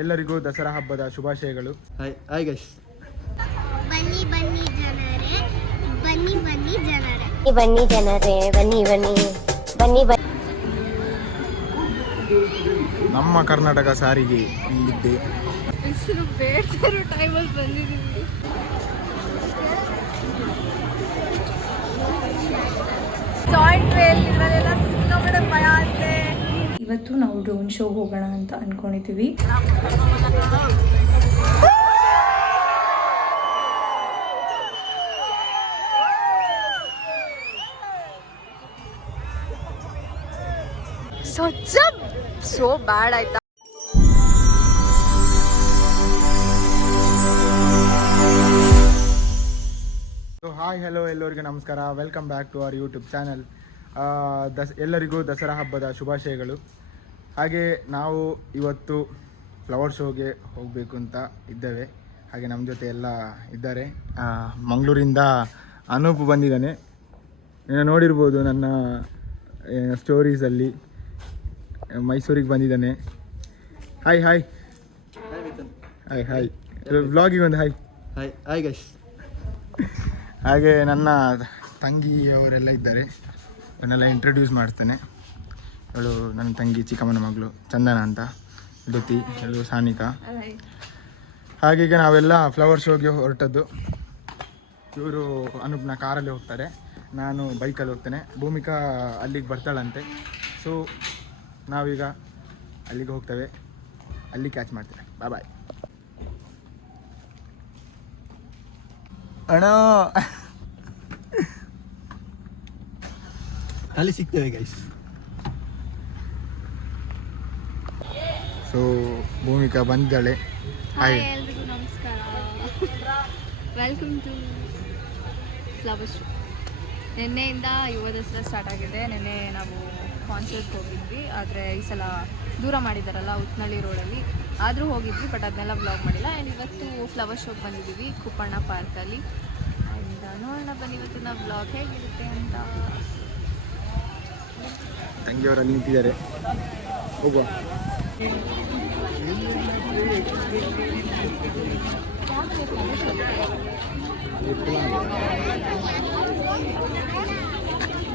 ಎಲ್ಲರಿಗೂ ದಸರಾ ಹಬ್ಬದ ಶುಭಾಶಯಗಳು. Hi guys. ಬನ್ನಿ ಬನ್ನಿ ಜನರೇ, ಬನ್ನಿ ಬನ್ನಿ ಜನರೇ, ಬನ್ನಿ ಜನರೇ, ಬನ್ನಿ ಬನ್ನಿ ಬನ್ನಿ ಬನ್ನಿ. ನಮ್ಮ ಕರ್ನಾಟಕ ಸಾರಿಗೆ ಇಲ್ಲಿದ್ದೆ. ಹೆಸರು ಬೇಡ್ತಿರೋ ಟೈಮಲ್ಲಿ ಬಂದಿದ್ದೀವಿ. ಜಾಯಿಂಟ್ ವೇಲ್ ಇದರಲ್ಲೆಲ್ಲ ಸಿಕ್ಕಾಪಟ್ಟೆ ಭಯ ಅಂತೆ. ಇವತ್ತು ನಾವು ಡ್ರೋನ್ ಶೋಗೆ ಹೋಗೋಣ ಅಂತ ಅನ್ಕೊಂಡಿದ್ದೀವಿ. ಸೋ ಬ್ಯಾಡ್ ಆಯ್ತಾ. ಹಾಯ್ ಹಲೋ ಎಲ್ಲರಿಗೂ ನಮಸ್ಕಾರ. Welcome back to our YouTube channel. ಎಲ್ಲರಿಗೂ ದಸರಾ ಹಬ್ಬದ ಶುಭಾಶಯಗಳು. ಹಾಗೆ ನಾವು ಇವತ್ತು ಫ್ಲವರ್ ಶೋಗೆ ಹೋಗಬೇಕು ಅಂತ ಇದ್ದೇವೆ. ಹಾಗೆ ನಮ್ಮ ಜೊತೆ ಎಲ್ಲ ಇದ್ದಾರೆ. ಮಂಗಳೂರಿಂದ ಅನೂಪ್ ಬಂದಿದ್ದಾನೆ. ನೀನು ನೋಡಿರ್ಬೋದು ನನ್ನ ಸ್ಟೋರೀಸಲ್ಲಿ. ಮೈಸೂರಿಗೆ ಬಂದಿದ್ದಾನೆ. ಹಾಯ್ ಹಾಯ್ ಹಾಯ್ ಹಾಯ್ ವ್ಲಾಗಿಗೆ ಒಂದು ಹಾಯ್ ಗೈಸ್. ಹಾಗೆ ನನ್ನ ತಂಗಿಯವರೆಲ್ಲ ಇದ್ದಾರೆ. ಇವನ್ನೆಲ್ಲ ಇಂಟ್ರೊಡ್ಯೂಸ್ ಮಾಡ್ತೇನೆ. ಇವಳು ನನ್ನ ತಂಗಿ ಚಿಕ್ಕಮ್ಮನ ಮಗಳು ಚಂದನ ಅಂತ, ಜ್ಯೋತಿ, ಇವಳು ಸಾನಿಕಾ. ಹಾಗೆ ಈಗ ನಾವೆಲ್ಲ ಫ್ಲವರ್ ಶೋಗೆ ಹೊರಟದ್ದು. ಇವರು ಅನೂಪ್ನ ಕಾರಲ್ಲಿ ಹೋಗ್ತಾರೆ, ನಾನು ಬೈಕಲ್ಲಿ ಹೋಗ್ತೇನೆ. ಭೂಮಿಕಾ ಅಲ್ಲಿಗೆ ಬರ್ತಾಳಂತೆ. ಸೊ ನಾವೀಗ ಅಲ್ಲಿಗೆ ಹೋಗ್ತೇವೆ, ಅಲ್ಲಿ ಕ್ಯಾಚ್ ಮಾಡ್ತೇವೆ. ಬಾಯ್. ಅಣ್ಣ ಅಲ್ಲಿ ಸಿಗ್ತೇವೆ ಗೈಸ್. ಸೊ ಭೂಮಿಕಾ ಬಂದಿದ್ದಾಳೆ. ಹಾಯ್ ಎಲ್ರಿಗೂ ನಮಸ್ಕಾರ. Welcome to flower show. ನಿನ್ನೆಯಿಂದ ಯುವ ದಸರಾ ಸ್ಟಾರ್ಟ್ ಆಗಿದೆ. ನಿನ್ನೆ ನಾವು ಕಾನ್ಸರ್ಟ್ಗೆ ಹೋಗಿದ್ವಿ, ಆದರೆ ಈ ಸಲ ದೂರ ಮಾಡಿದಾರಲ್ಲ ಉತ್ನಳ್ಳಿ ರೋಡಲ್ಲಿ, ಆದರೂ ಹೋಗಿದ್ವಿ. ಬಟ್ ಅದನ್ನೆಲ್ಲ ವ್ಲಾಗ್ ಮಾಡಿಲ್ಲ. ಆ್ಯಂಡ್ ಇವತ್ತು ಫ್ಲವರ್ ಶೋಗೆ ಬಂದಿದ್ದೀವಿ ಕುಪ್ಪಣ್ಣ ಪಾರ್ಕಲ್ಲಿ. ಆ್ಯಂಡ್ ನೋಡೋಣ ಬನ್ನಿ ಇವತ್ತಿನ ವ್ಲಾಗ್ ಹೇಗಿರುತ್ತೆ ಅಂತ. ತಂಗಿಯವರಲ್ಲಿ ನಿಂತಿದ್ದಾರೆ, ಹೋಗುವ.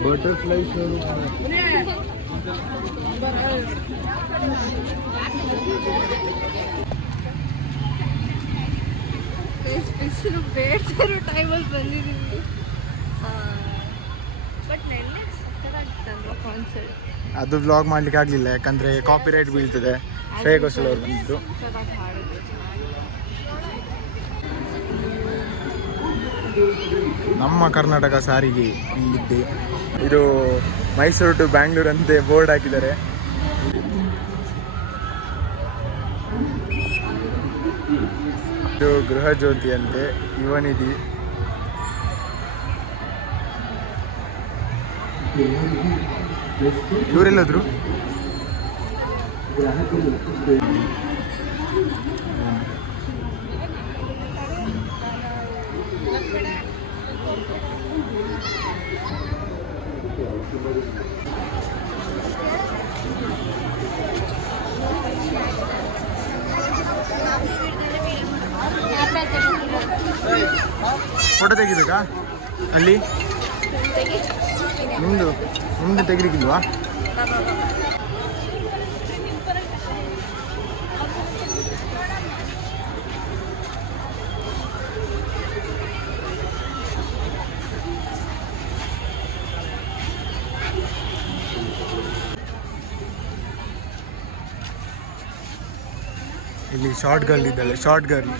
ಬಟರ್ಫ್ಲೈ ಹೆಸರು ಬೇಡ್ತಿರೋ ಟೈಮಲ್ಲಿ ಬಂದಿದ್ದೀವಿ. ಬಟ್ ನೆನ್ನೆ ಸಕ್ಕತ್ತಾಗಿತ್ತಲ್ವ ಕಾನ್ಸರ್ಟ್. ಅದು ವ್ಲಾಗ್ ಮಾಡ್ಲಿಕ್ಕೆ ಆಗಲಿಲ್ಲ, ಯಾಕಂದರೆ ಕಾಪಿರೈಟ್ ಬೀಳ್ತದೆ. ಶ್ರೇಯಾ ಘೋಷಾಲ್ ಅವರು ಬಂದಿದ್ದು. ನಮ್ಮ ಕರ್ನಾಟಕ ಸಾರಿಗೆ ಇಲ್ಲಿದ್ದೆ. ಇದು ಮೈಸೂರು ಟು ಬ್ಯಾಂಗ್ಳೂರ್ ಅಂತೆ ಬೋರ್ಡ್ ಹಾಕಿದ್ದಾರೆ. ಇದು ಗೃಹ ಜ್ಯೋತಿ ಅಂತೆ, ಯುವನಿಧಿ. ಇವರೆಲ್ಲದ್ರು ಫೋಟೋ ತೆಗಿಬೇಕಾ ಅಲ್ಲಿ? ನಿಮ್ದು ತೆಗಿಲಿಕ್ಕಿಲ್ವಾ? ಇಲ್ಲಿ ಶಾರ್ಟ್ ಗರ್ಲ್ ಇದ್ದಾಳೆ. ಶಾರ್ಟ್ ಗರ್ಲ್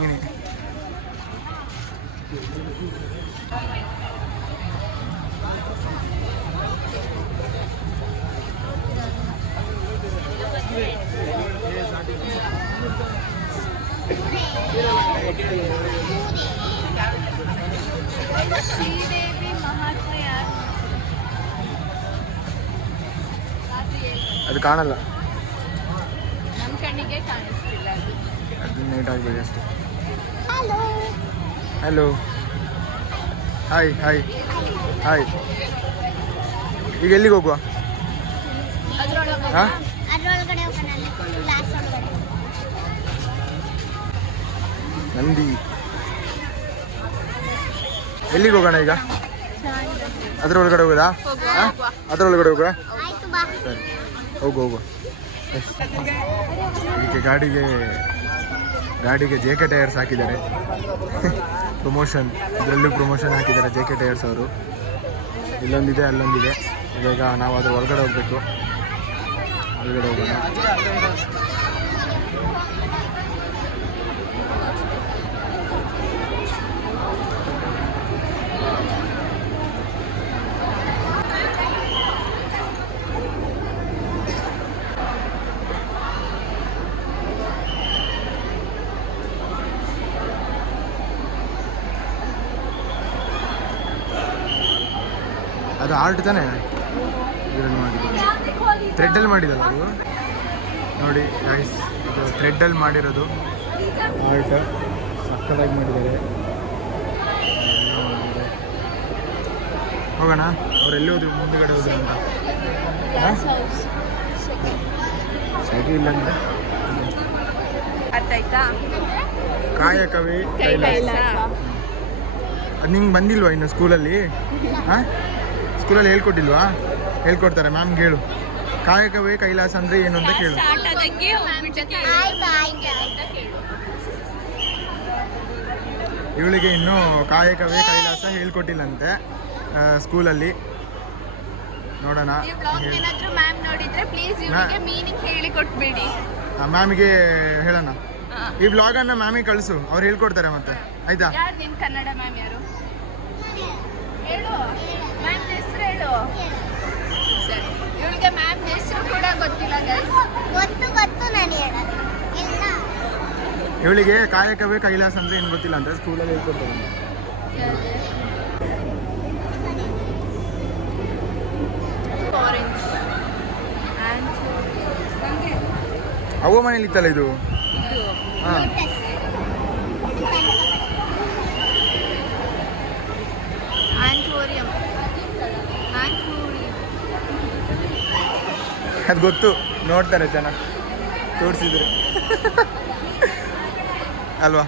ನೀನೆ. ಶ್ರೀದೇವಿ ಮಹಾತ್ಮ ಯಾರು? ಅದು ಕಾಣಲ್ಲ, ನಮ್ಮ ಕಣ್ಣಿಗೆ ಕಾಣಿಸ್ತಿಲ್ಲ. ಅದು ನೈಟ್ ಆಗಬೇಕು ಅಷ್ಟೇ. Hello hi hi hi. ಈಗ ಎಲ್ಲಿಗೆ ಹೋಗುವ? ಹಾಂ ನಂದಿ. ಎಲ್ಲಿಗೆ ಹೋಗೋಣ ಈಗ? ಅದ್ರೊಳಗಡೆ ಹೋಗೋದಾ? ಅದ್ರೊಳಗಡೆ ಹೋಗೋಣ. ಆಯ್ತು ಬಾ. ಸರಿ ಹೋಗು. ಇದಕ್ಕೆ ಗಾಡಿಗೆ JK ಟೈರ್ಸ್ ಹಾಕಿದ್ದಾರೆ. ಪ್ರಮೋಷನ್, ಇದರಲ್ಲೂ ಪ್ರಮೋಷನ್ ಹಾಕಿದ್ದಾರೆ JK ಟೈರ್ಸ್ ಅವರು. ಇಲ್ಲೊಂದಿದೆ, ಅಲ್ಲೊಂದಿದೆ. ಇವಾಗ ನಾವು ಅದ್ರ ಒಳಗಡೆ ಹೋಗ್ಬೇಕು. ಒಳಗಡೆ ಹೋಗೋಣ. ಅದು ಆರ್ಟ್ ತಾನೇ ಇದರಲ್ಲಿ ಮಾಡಿದ್ದು, ಥ್ರೆಡ್ಡಲ್ಲಿ ಮಾಡಿದಲ್ಲ ಅದು. ನೋಡಿ ಗೈಸ್, ಇದು ಥ್ರೆಡ್ಡಲ್ಲಿ ಮಾಡಿರೋದು ಆರ್ಟ್. ಸಕ್ಕತ್ತಾಗಿ ಮಾಡಿದ್ದಾರೆ. ಹೋಗೋಣ. ಅವ್ರು ಎಲ್ಲಿ ಹೋದ್ರು? ಮುಂದೆಗಡೆ ಹೋದ್ರು ಅಂತ. ಸರಿ ಇಲ್ಲ ಅಂದರೆ ಅರ್ಥ ಆಯ್ತಾ? ಕಾಯಕವೇ ಕೈಲಾಸ. ಅದು ನಿಂಗೆ ಬಂದಿಲ್ವಾ ಇನ್ನು ಸ್ಕೂಲಲ್ಲಿ? ಹಾಂ, ಸ್ಕೂಲಲ್ಲಿ ಹೇಳ್ಕೊಟ್ಟಿಲ್ವಾ? ಹೇಳ್ಕೊಡ್ತಾರೆ ಮ್ಯಾಮ್ಗೆ ಹೇಳು. ಕಾಯಕವೇ ಕೈಲಾಸ ಅಂದರೆ ಏನು ಅಂತ ಕೇಳು. ಇವಳಿಗೆ ಇನ್ನೂ ಕಾಯಕವೇ ಕೈಲಾಸ ಹೇಳ್ಕೊಟ್ಟಿಲ್ಲಂತೆ ಸ್ಕೂಲಲ್ಲಿ. ನೋಡೋಣ. ಮ್ಯಾಮ್ ನೋಡಿದ್ರೆ ಪ್ಲೀಸ್ ಮೀನಿಂಗ್ ಹೇಳಿ ಕೊಟ್ಬಿಡಿ. ಮ್ಯಾಮಿಗೆ ಹೇಳೋಣ. ಈ ಬ್ಲಾಗನ್ನು ಮ್ಯಾಮಿಗೆ ಕಳಿಸು, ಅವ್ರು ಹೇಳ್ಕೊಡ್ತಾರೆ ಮತ್ತೆ. ಆಯ್ತಾ? ಯಾರು ನಿನ್ನ ಕನ್ನಡ ಮ್ಯಾಮ್ ಯಾರು ಹೇಳು? ಮ್ಯಾಮ್ ಹೆಸರು ಹೇಳು. ಸರಿ, ಇವಳಿಗೆ ಮ್ಯಾಮ್ ಹೆಸರು ಕೂಡ ಗೊತ್ತಿಲ್ಲ ಗೈಸ್. ಗೊತ್ತು ನಾನು ಹೇಳೋದು ಇಲ್ಲ. ಇವಳಿಗೆ ಕಾಯಕವೇ ಕೈಲಾಸ ಅಂದ್ರೆ ಏನು ಗೊತ್ತಿಲ್ಲ ಅಂತ ಸ್ಕೂಲಲ್ಲಿ ಹೇಳ್ಕೊಡ್ತಾರೆ. ಆರೆಂಜ್ ಅವ್ವ ಮನೇಲಿ ಇತ್ತಲ್ಲ ಇದು. ಹಾಂ, ಅದು ಗೊತ್ತು, ನೋಡ್ತಾರೆ ಜನ ತೋರಿಸಿದ್ರೆ ಅಲ್ವಾ?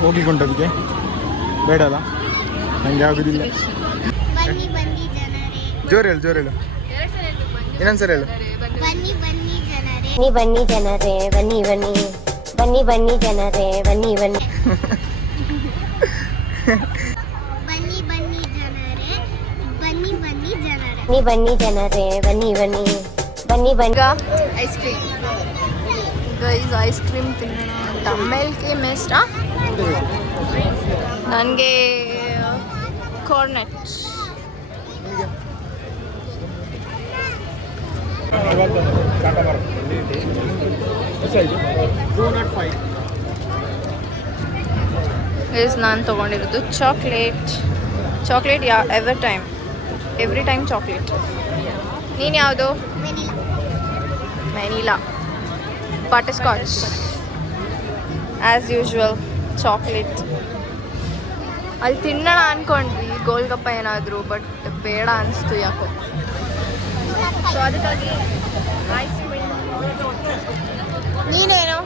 ಹೋಗಿಕೊಂಡದಕ್ಕೆ ಬೇಡ ಅಲ್ಲ, ನಂಗೆ ಆಗೋದಿಲ್ಲ. ಬನ್ನಿ ಬನ್ನಿ ಜನರೇ, ಜೋರು ಹೇಳು. ಇನ್ನೊಂದ್ಸರಿ ಹೇಳು. ಬನ್ನಿ ಬನ್ನಿ ಜನರೇ, ಬನ್ನಿ ಜನರೇ ಬನ್ನಿ ಬನ್ನಿ ಜನರೇ ಬನ್ನಿ ಬನ್ನಿ ಬನ್ನಿ ಜನರೇ, ಬನ್ನಿ ಜನರೇ ಬನ್ನಿ. Ice cream guys, ice cream ತಿನ್ನೋಣ ಅಂತ. Milky mist. ನನಗೆ ಕಾರ್ನೆಟ್. ಗೈಸ್, ನಾನು ತೊಗೊಂಡಿರೋದು ಚಾಕ್ಲೇಟ್. Every time chocolate. ನೀನು ಯಾವುದು? Vanilla. Butter scotch as usual. Chocolate ಅಲ್ಲಿ ತಿನ್ನೋಣ ಅಂದ್ಕೊಂಡ್ವಿ ಗೋಲ್ಗಪ್ಪ ಏನಾದರೂ, ಬಟ್ ಬೇಡ ಅನಿಸ್ತು ಯಾಕೋ. ಸೊ ಅದಕ್ಕಾಗಿ ಐಸ್ ಕ್ರೀಮ್. ನೀನೇನು?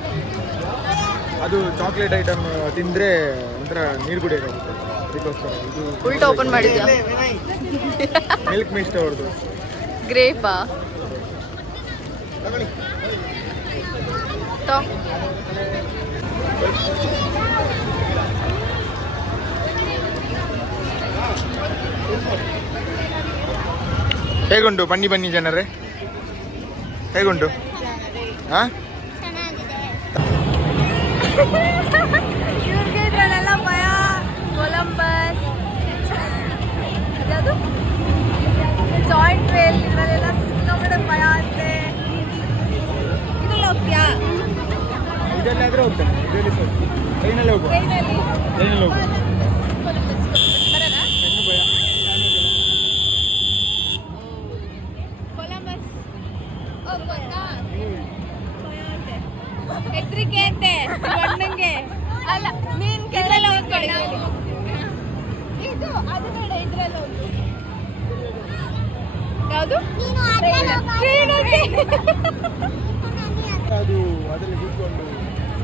ಅದು ಚಾಕ್ಲೇಟ್ ಐಟಮ್ ತಿಂದರೆ ಒಂಥರ ನೀರು ಕುಡಿಯೋಕ್ಕಾಗುತ್ತೆ, ಅದಕ್ಕೋಸ್ಕರ ಇದು ಉಲ್ಟಾ ಓಪನ್ ಮಾಡಿದ್ಯಾ? ಮಿಲ್ಕ್ ಮಿಸ್ಟ್ ಅವ್ರದ್ದು. ಗ್ರೇಪಾ? ಹೇಗುಂಟು ಬನ್ನಿ ಜನರೇ? ಹೇಗುಂಟು? ಹಾಂ, ಚೆನ್ನಾಗಿದೆ. ಇವ್ರಿಗೆ ಇದ್ರಲ್ಲೆಲ್ಲ ಭಯ. ಕೊಲಂಬಸ್, ಅದು ಜಾಯಿಂಟ್ ವೇಲ್, ಇದರಲ್ಲೆಲ್ಲ ಸಿಕ್ಕಾಪಟ್ಟೆ ಭಯ ಅಂತೆ. ಇದ್ರಲ್ಲಿ ಹೋಗ್ತೀಯಾ? ಇದೆಲ್ಲಾದರೂ ಹೋಗ್ತಾನೆ. ಟ್ರೈನಲ್ಲಿ ಹೋಗುವ. ಟ್ರೈನಲ್ಲಿ ಹೋಗುವ. ಹೆದ್ರಿಕೆ ಅಂತೆ ಅಣ್ಣಂಗೆ. ಯಾವುದು ನೀನು ಅದ್ರಲ್ಲಿ ಅದು ಅದರಲ್ಲಿ ಕೂತ್ಕೊಂಡು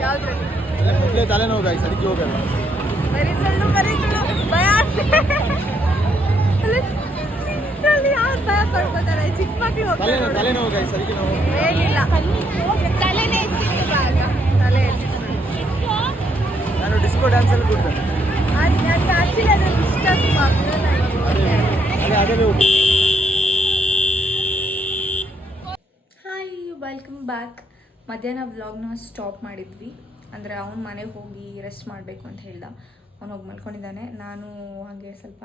ಯಾವ್ದ್ರಲ್ಲಿ ಮೊದಲೇ ತಲೆನೋವು ಗಾಯ್ಸ್, ಅದಕ್ಕೆ ಹೋಗಲ್ಲ. ಮರಿಸಲು ಭಯ ಯಾರು ಭಯ ಪಡ್ಕೋತಾರೆ ಚಿಕ್ಕ ಮಕ್ಳು ತಲೆನೋವು ಗಾಯ್ಸ್, ಅದಕ್ಕೆ ನಾವು ಏನಿಲ್ಲ ತಲೆನೇ ಎತ್ತಿತ್ತು ಭಾಗ ತಲೆ ಎತ್ತಿತ್ತು ನಾನು ಡಿಸ್ಕೋ ಡ್ಯಾನ್ಸಲ್ಲಿ ಕೂಡ್ತೇನೆ. ನನಗೆ ಆ್ಯಕ್ಚುಲಿ ಅದನ್ನು ಇಷ್ಟ ಅದರಲ್ಲಿ ಹೋಗಿ ಹಾಯ್, ವೆಲ್ಕಮ್ ಬ್ಯಾಕ್. ಮಧ್ಯಾಹ್ನ ವ್ಲಾಗ್ನ ಸ್ಟಾಪ್ ಮಾಡಿದ್ವಿ. ಅಂದರೆ ಅವ್ನ ಮನೆಗೆ ಹೋಗಿ ರೆಸ್ಟ್ ಮಾಡಬೇಕು ಅಂತ ಹೇಳ್ದ. ಅವ್ನು ಹೋಗಿ ಮಲ್ಕೊಂಡಿದ್ದಾನೆ. ನಾನು ಹಾಗೆ ಸ್ವಲ್ಪ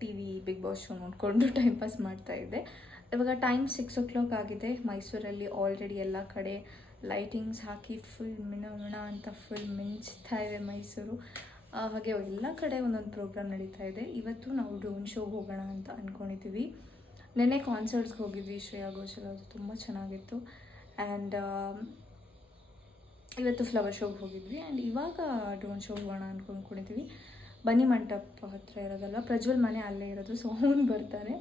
T V Bigg Boss show ನೋಡಿಕೊಂಡು ಟೈಮ್ ಪಾಸ್ ಮಾಡ್ತಾಯಿದ್ದೆ. ಇವಾಗ ಟೈಮ್ 6 o'clock ಆಗಿದೆ. ಮೈಸೂರಲ್ಲಿ ಆಲ್ರೆಡಿ ಎಲ್ಲ ಕಡೆ ಲೈಟಿಂಗ್ಸ್ ಹಾಕಿ ಫುಲ್ ಮಿಣ ಅಂತ ಫುಲ್ ಮಿಂಚ್ತಾ ಇದೆ ಮೈಸೂರು. ಹಾಗೆ ಎಲ್ಲ ಕಡೆ ಒಂದೊಂದು ಪ್ರೋಗ್ರಾಮ್ ನಡೀತಾ ಇದೆ. ಇವತ್ತು ನಾವು ಡ್ರೋನ್ ಶೋಗೆ ಹೋಗೋಣ ಅಂತ ಅಂದ್ಕೊಂಡಿದ್ದೀವಿ. ನೆನ್ನೆ ಕಾನ್ಸರ್ಟ್ಸ್ಗೆ ಹೋಗಿದ್ವಿ, ಶ್ರೇಯಾ ಘೋಷಲ್ ಅದು ತುಂಬ ಚೆನ್ನಾಗಿತ್ತು. ಆ್ಯಂಡ್ ಇವತ್ತು ಫ್ಲವರ್ ಶೋಗೆ ಹೋಗಿದ್ವಿ. ಆ್ಯಂಡ್ ಇವಾಗ ಡ್ರೋನ್ ಶೋಗೆ ಹೋಗೋಣ ಅಂದ್ಕೊಂಡಿದ್ದೀವಿ. ಬನ್ನಿ ಮಂಟಪ ಹತ್ರ ಇರೋದಲ್ಲ, ಪ್ರಜ್ವಲ್ ಮನೆ ಅಲ್ಲೇ ಇರೋದು. ಸೊ ಅವನು ಬರ್ತಾನೆ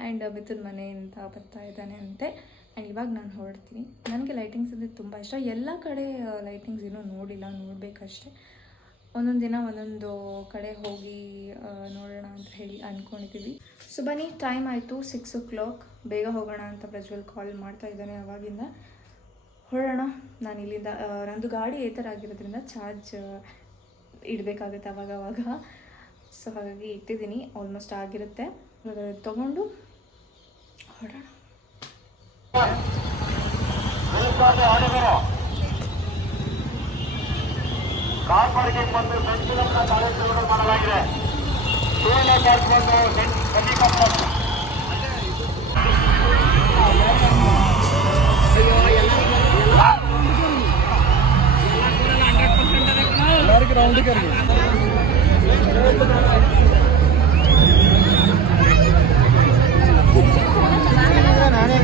ಆ್ಯಂಡ್ ಮಿಥುನ್ ಮನೆಯಿಂದ ಬರ್ತಾ ಇದ್ದಾನೆ ಅಂತೆ. ಆ್ಯಂಡ್ ಇವಾಗ ನಾನು ಹೊರಡ್ತೀನಿ. ನನಗೆ ಲೈಟಿಂಗ್ಸ್ ಅಂದರೆ ತುಂಬ ಇಷ್ಟ. ಎಲ್ಲ ಕಡೆ ಲೈಟಿಂಗ್ಸ್ ಇನ್ನೂ ನೋಡಿಲ್ಲ, ನೋಡಬೇಕಷ್ಟೆ. ಒಂದೊಂದು ದಿನ ಒಂದೊಂದು ಕಡೆ ಹೋಗಿ ನೋಡೋಣ ಅಂತ ಹೇಳಿ ಅಂದ್ಕೊಂಡಿದ್ದೀವಿ. ಸೊ ಬನ್ನಿ, ಟೈಮ್ ಆಯಿತು 6 o'clock. ಬೇಗ ಹೋಗೋಣ ಅಂತ ಪ್ರಜ್ವಲ್ ಕಾಲ್ ಮಾಡ್ತಾ ಇದ್ದಾನೆ ಆವಾಗಿಂದ. ಹೊರಡೋಣ. ನಾನು ಇಲ್ಲಿಂದ ನಂದು ಗಾಡಿ ಈ ಥರ ಆಗಿರೋದ್ರಿಂದ ಚಾರ್ಜ್ ಇಡಬೇಕಾಗುತ್ತೆ ಅವಾಗವಾಗ. ಸೊ ಹಾಗಾಗಿ ಇಟ್ಟಿದ್ದೀನಿ, ಆಲ್ಮೋಸ್ಟ್ ಆಗಿರುತ್ತೆ. ತೊಗೊಂಡು ಹೊರಡೋಣ. ಕಾರ್ ಪಾರ್ಕಿಂಗ್ ಬಂದು ಸಂಚಲನ ಕಾರ್ಯಕ್ರಮಗಳು ಮಾಡಲಾಗಿದೆ. ಸೂರ್ಯ ಪಾರ್ಕ್ ಬಂದು ಎಲ್ಲರಿಗೂ ರೌಂಡ್ ಕರಿ. ನಾನೇ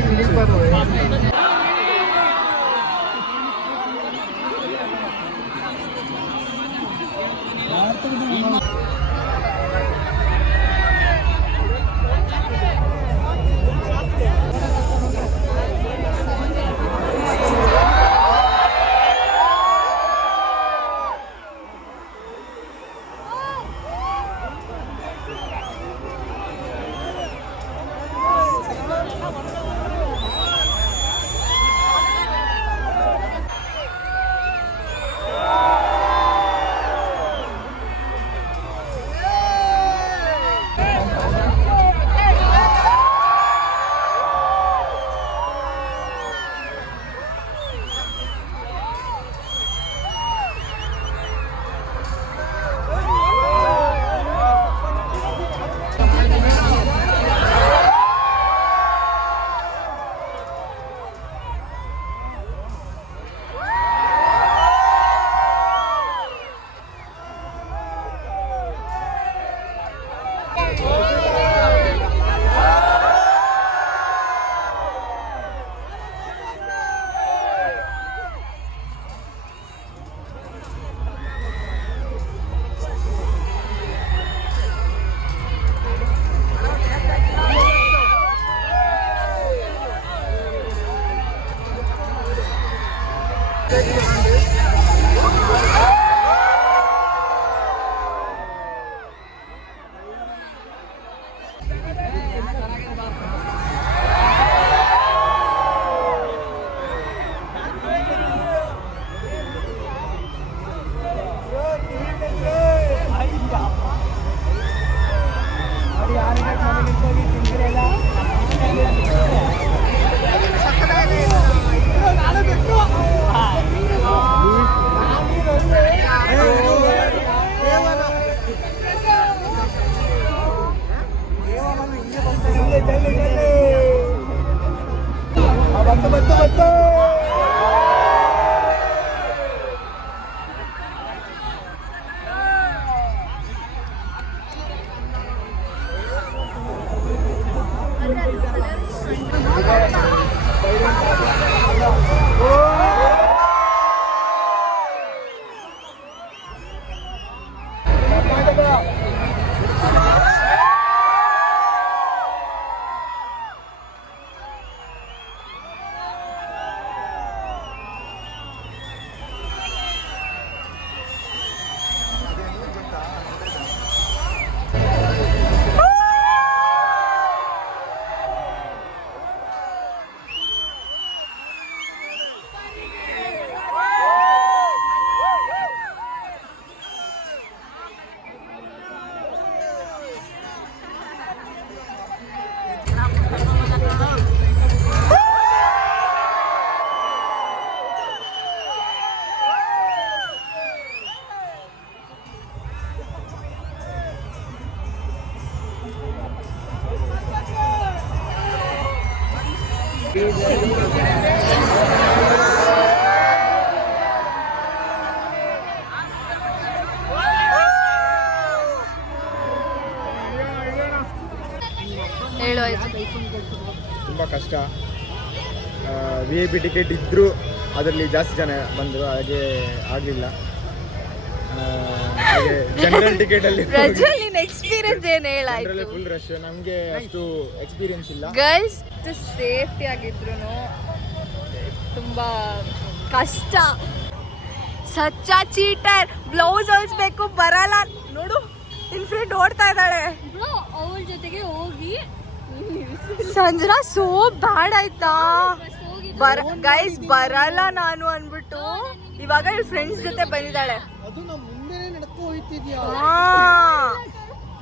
ಹೇಳು ಆಯ್ತು. ತುಂಬ ಕಷ್ಟ. VIP ಟಿಕೆಟ್ ಇದ್ದರೂ ಅದರಲ್ಲಿ ಜಾಸ್ತಿ ಜನ ಬಂದರು, ಹಾಗೆ ಆಗಲಿಲ್ಲ. ಹಾಗೆ ಜನರಲ್ ಟಿಕೆಟಲ್ಲಿ ಪ್ರಜ್ವಲ್ ನಿನ್ನ ಎಕ್ಸ್ಪೀರಿಯನ್ಸ್ ಏನು ಹೇಳಾಯ್ತು? Full rush. ನಮಗೆ ಅಷ್ಟು ಎಕ್ಸ್ಪೀರಿಯನ್ಸ್ ಇಲ್ಲ. ಗರ್ಲ್ಸ್ ಸೇಫ್ಟಿ ಆಗಿದ್ರು ತುಂಬ ಕಷ್ಟ. ಸಚ್ಚ ಚೀಟರ್, ಬ್ಲೌಸ್ ಹೊಲಿಸ್ಬೇಕು ಬರಲ್ಲ ನೋಡು. ನಿನ್ ಫ್ರೆಂಡ್ ಓಡ್ತಾ ಇದ್ದಾಳೆ. ಅವಳ ಜೊತೆಗೆ ಹೋಗಿ ಸಂಜನಾ ಸೋ ಬ್ಯಾಡ್ ಆಯ್ತಾ? ಗೈಸ್ ಬರಲ್ಲ ನಾನು ಅನ್ಬಿಟ್ಟು ಇವಾಗ ಇವ್ರ ಫ್ರೆಂಡ್ಸ್ ಜೊತೆ ಬಂದಿದ್ದಾಳೆ. ಅದು ನಮ್ಮ ಮುಂದೆನೇ ನಡ್ಕೊ ಹೋಯ್ತಿದ್ಯಾ? ಹಾ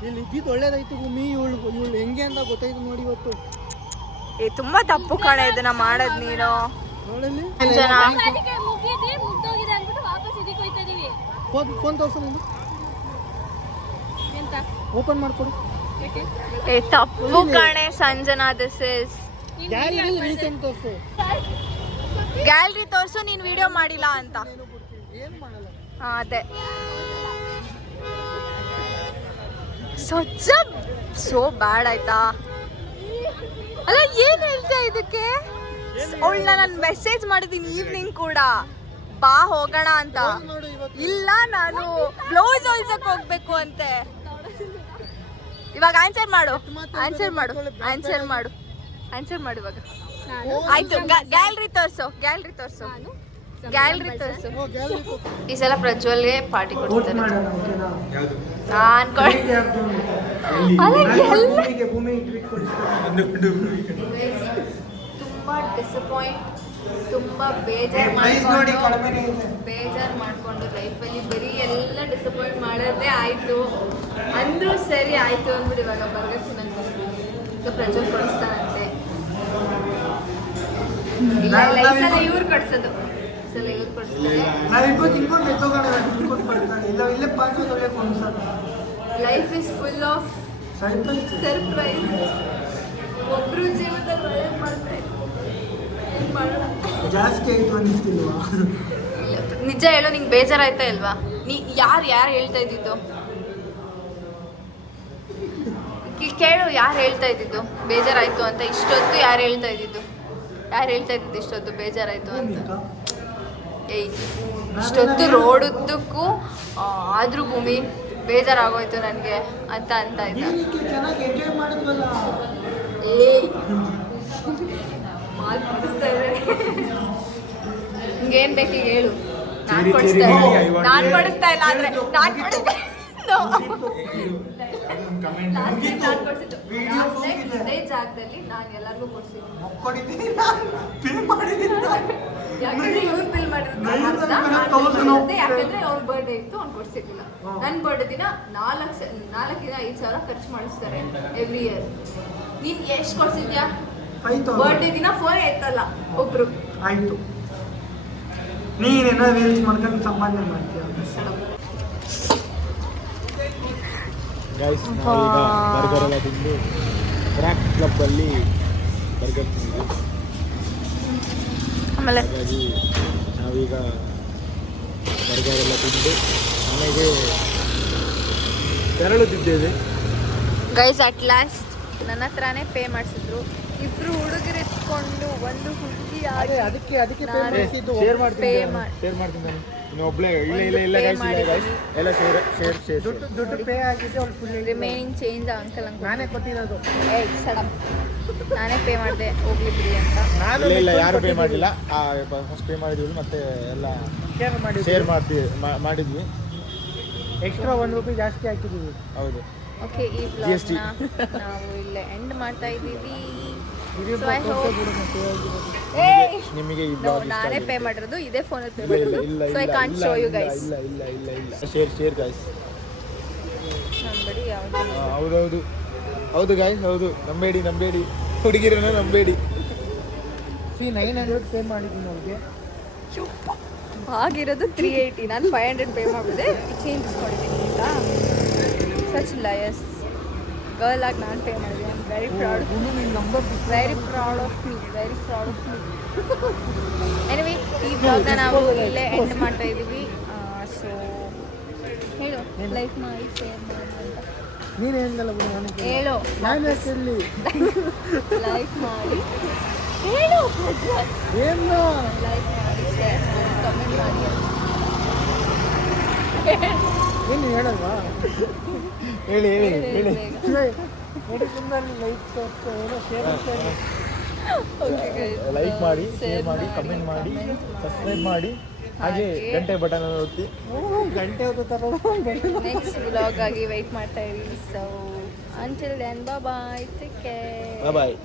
ಇಲ್ಲಿ ಇದ್ದಿದ್ದು ಒಳ್ಳೇದಾಯ್ತು ಭೂಮಿ. ಇವಳು ಹೆಂಗೆ ಅಂತ ಗೊತ್ತಾಯ್ತು ನೋಡಿ ಇವತ್ತು. ತುಂಬಾ ತಪ್ಪು ಕಾಣ ಇದನ್ನ ಮಾಡೋದ್ ನೀನು. ನೋಡಲ್ಲಿ ಸಂಜನಾ ಅದಕ್ಕೆ ಮುಗ್ದೋಗಿದೆ ಅಂದ್ಬಿಟ್ಟು ವಾಪಸ್ ಇದಕ್ಕೆ ಹೋಯ್ತಾ ಇದೀವಿ. ಫೋನ್ ತೋರ್ಸು ನೀನು. ಎಂತ ಓಪನ್ ಮಾಡ್ಕೊಡು. ತಪ್ಪು ಕಾಣೆ ಸಂಜನಾ. ದಿಸ್ ಇಸ್ ಗ್ಯಾಲರಿಯಲ್ಲಿ ರೀಸೆಂಟ್ ತೋರ್ಸು. ಗ್ಯಾಲರಿ ತೋರ್ಸು ನೀನ್ ವಿಡಿಯೋ ಮಾಡಿಲ್ಲ ಅಂತ. ಏನು ಮಾಡಲ್ಲ. ಅದೇ ಸ್ವಚ್ಛ ಸೋ ಬ್ಯಾಡ್ ಆಯ್ತಾ? ಅಲ್ಲ ಏನ್ ಹೇಳ್ತಾ ಇದಕ್ಕೆ? ಅವಳನ್ನ ನಾನು ಮೆಸೇಜ್ ಮಾಡಿದ್ದೀನಿ ಈವ್ನಿಂಗ್ ಕೂಡ, ಬಾ ಹೋಗೋಣ ಅಂತ. ಇಲ್ಲ ನಾನು ಬ್ಲೌಸ್ ಹೊಲ್ಸಕ್ ಹೋಗ್ಬೇಕು ಅಂತೆ. ಇವಾಗ ಆನ್ಸರ್ ಮಾಡು ಇವಾಗ. ಆಯ್ತು, ಗ್ಯಾಲರಿ ತೋರ್ಸು. ಈ ಸಲ ಪ್ರಜ್ವಲ್ಗೆ ಪಾರ್ಟಿ ಕೊಡ್ತಾರೆ. ತುಂಬಾ ಡಿಸಪಾಯಿಂಟ್, ತುಂಬಾ ಬೇಜಾರು ಮಾಡ್ಕೊಂಡು ಲೈಫಲ್ಲಿ ಬರೀ ಎಲ್ಲ ಡಿಸಪಾಯಿಂಟ್ ಮಾಡೋದೇ ಆಯ್ತು. ಅಂದ್ರೂ ಸರಿ ಆಯ್ತು ಅಂದ್ಬಿಟ್ಟು ಇವಾಗ ಬರ್ಗರ್ ತಿನ್ನಕ್ ಈಗ ಪ್ರಜ್ವಲ್ ಕೊಡಿಸ್ತಾನಂತೆ. ಇವ್ರು ಕೊಡ್ಸೋದು. ಇವ್ರು ಕೊಡಿಸ್ತಾರೆ. Life is full of surprise. ಒಬ್ರು ಜೀವನದಲ್ಲಿ ಒಳ್ಳೇದು ಮಾಡ್ತಾ ಇದ್ರು. ಏನ್ ಮಾಡೋಣ? ಜಾಸ್ತಿ ಆಯ್ತು ಅನ್ನಿಸ್ತಿಲ್ವಾ? ನಿಜ ಹೇಳು, ನಿಂಗೆ ಬೇಜಾರಾಯ್ತಾ ಇಲ್ವಾ? ನೀ ಯಾರು ಹೇಳ್ತಾ ಇದ್ದಿದ್ದು? ಕೇಳು, ಯಾರು ಹೇಳ್ತಾ ಇದ್ದಿದ್ದು ಬೇಜಾರಾಯ್ತು ಅಂತ? ಇಷ್ಟೊತ್ತು ಯಾರು ಹೇಳ್ತಾ ಇದ್ದಿದ್ದು ಇಷ್ಟೊತ್ತು ಬೇಜಾರಾಯ್ತು ಅಂತ? ಇಷ್ಟೊತ್ತು ರೋಡ್ ಉದ್ದಕ್ಕೂ ಆದ್ರೂ ಭೂಮಿ ಬೇಜಾರಾಗೋಯ್ತು ನನಗೆ ಅಂತ ಇದ್ದ. ನಿಂಗೇನ್ ಬೇಕೀಗ ಹೇಳು? ನಾನು ಕೊಡಿಸ್ತಾ ಇಲ್ಲ ಆದ್ರೆ ಇದೇ ಜಾಗದಲ್ಲಿ ನಾನು ಎಲ್ಲರಿಗೂ ಕೊಡ್ಸಿದ್ದೀನಿ. ಯಾಕಂದ್ರೆ ಇವ್ರು ಬಿಲ್ ಮಾಡಿರೋದು, ಯಾಕಂದ್ರೆ ಅವ್ರ ಬರ್ಡೇ ಇತ್ತು, ಅವ್ನು ಕೊಡ್ಸಿರ್ಲಿಲ್ಲ. ನನ್ನ ಬರ್ಡೇ ದಿನ 4,000-5,000 ಖರ್ಚು ಮಾಡಿಸ್ತಾರೆ ಎವ್ರಿ ಇಯರ್. ನೀನ್ ಎಷ್ಟು ಕೊಡ್ಸಿದ್ಯಾ? ಬರ್ಡೇ ದಿನ 4 ಆಯ್ತಲ್ಲ ಒಬ್ರು. ಆಯ್ತು, ನೀನೇನೋ ರೀಲ್ಸ್ ಮಾಡ್ಕೊಂಡು ಸಂಪಾದನೆ ಮಾಡ್ತೀಯ. ಗೈಸ್ ನಾವೀಗ ಬರ್ಗರ್ ಎಲ್ಲ ತಿಂದು ಬ್ರ್ಯಾಕ್ ಕ್ಲಬ್ಬಲ್ಲಿ ಬರ್ಗರ್ ತಿಂದ್ವಿ. ಹಾಗಾಗಿ ನಾವೀಗ ಬರ್ಗರ್ ಎಲ್ಲ ತಿಂದು ಮನೆಗೆ ತೆರಳುತ್ತಿದ್ದೇವೆ. ಗೈಸ್ ಅಟ್ ಲಾಸ್ಟ್ ನನ್ನ ಹತ್ರನೇ ಪೇ ಮಾಡಿಸಿದ್ರು. ಇಬ್ರು ಹುಡುಗರು ಎತ್ಕೊಂಡು ಒಂದು ಹುಡುಗಿ ಅದಕ್ಕೆ ಶೇರ್ ಮಾಡ್ತೀನಿ ನಾನು. ಇನ್ನೊಬ್ಳೆ ಇಲ್ಲ ಗೈಸ್ ಎಲ್ಲ ಶೇರ್ ದುಡ್ಡು ಪೇ ಆಗಿದೆ. ಅವ್ಳು ಫುಲ್ ರಿಮೈನಿಂಗ್ ಚೇಂಜ್ ಅಂಕಲ್ ನಾನೇ ಕೊಟ್ಟಿರೋದು. ನಾನೇ ಪೇ ಮಾಡಿದೆ, ಹೋಗ್ಲಿ ಬಿಡಿ ಅಂತ. ಇಲ್ಲ ಯಾರು ಪೇ ಮಾಡಿಲ್ಲ. ಫಸ್ಟ್ ಪೇ ಮಾಡಿದ್ವಿ, ಮತ್ತೆ ಎಲ್ಲ ಶೇರ್ ಮಾಡಿದ್ವಿ. ಎಕ್ಸ್ಟ್ರಾ ₹1 ಜಾಸ್ತಿ ಹಾಕಿದ್ದೀವಿ. ಹೌದು. ಓಕೆ, ಈ ಬ್ಲಾಗ್ನ ನಾವು ಇಲ್ಲೇ ಎಂಡ್ ಮಾಡ್ತಾ ಇದ್ದೀವಿ. ನಿಮಗೆ ಈ ಬ್ಲಾಗ್ ನಾನೇ ಪೇ ಮಾಡಿರೋದು, ಇದೇ ಫೋನಲ್ಲಿ ಪೇ ಮಾಡಿರೋದು. So I can't show you guys. ಇಲ್ಲ ಶೇರ್ ಗೈಸ್. ನಂಬಡಿ ಯಾವುದು? ಹೌದು ಗೈಸ್, ಹೌದು. ನಂಬೇಡಿ ಹುಡುಗಿರನ್ನ ನಂಬೇಡಿ. ಫೀ 900 ಪೇ ಮಾಡಿದ್ದೀನಿ ಅವ್ರಿಗೆ. ಆಗಿರೋದು 380, ನಾನು 500 ಪೇ ಮಾಡಿಬಿಟ್ಟೆ, ಚೇಂಜ್ ಇಸ್ಕೊಂಡಿದ್ದೀನಿ ಆಯಿತಾ. ಸಚ್ ಲಯಸ್ ಗರ್ಲ್ ಆಗಿ ನಾನು ಪೇ ಮಾಡಿದೆ. I am very proud, very proud of me. Anyway, ಈ ಬ್ಲಾಗ್ನ ನಾವು ಇಲ್ಲೇ ಎಂಡ್ ಮಾಡ್ತಾ ಇದ್ದೀವಿ. ಸೊ ಹೇಳು, ಲೈಕ್ ಮಾಡಿ, ಶೇರ್ ಮಾಡಿ ಅಂತ ನೀನು ಹೇಳಿದಲ್ಲ ಬಿಡು, ನಾನು ಹೇಳು. ನಾನು ಯಾಕೆಲ್ಲಿ ಲೈಕ್ ಮಾಡಿ, ಹೇಳು ಏನು ಲೈಕ್ ಮಾಡಿ, ಶೇರ್ ಮಾಡಿ, ಕಮೆಂಟ್ ಮಾಡಿ. ಏನು ಹೇಳಲ್ವಾ? ಹೇಳಿ ಬೇಗ. ಹೇಳಿ ಸುಮ್ಮನೆ ಲೈಕ್ ಏನೋ ಶೇರ್ ಲೈಕ್ ಮಾಡಿ, ಶೇರ್ ಮಾಡಿ, ಕಮೆಂಟ್ ಮಾಡಿ, ಸಬ್ಸ್ಕ್ರೈಬ್ ಮಾಡಿ, ಹಾಗೆ ಗಂಟೆ ಬಟನ್ ಒತ್ತಿ. ಗಂಟೆ ಹೊತ್ತು ತರ ನೆಕ್ಸ್ಟ್ ವ್ಲಾಗ್ ಆಗಿ ವೆಯ್ಟ್ ಮಾಡ್ತಾ ಇರಿ. So until then bye, take care. ಬಾಯ್.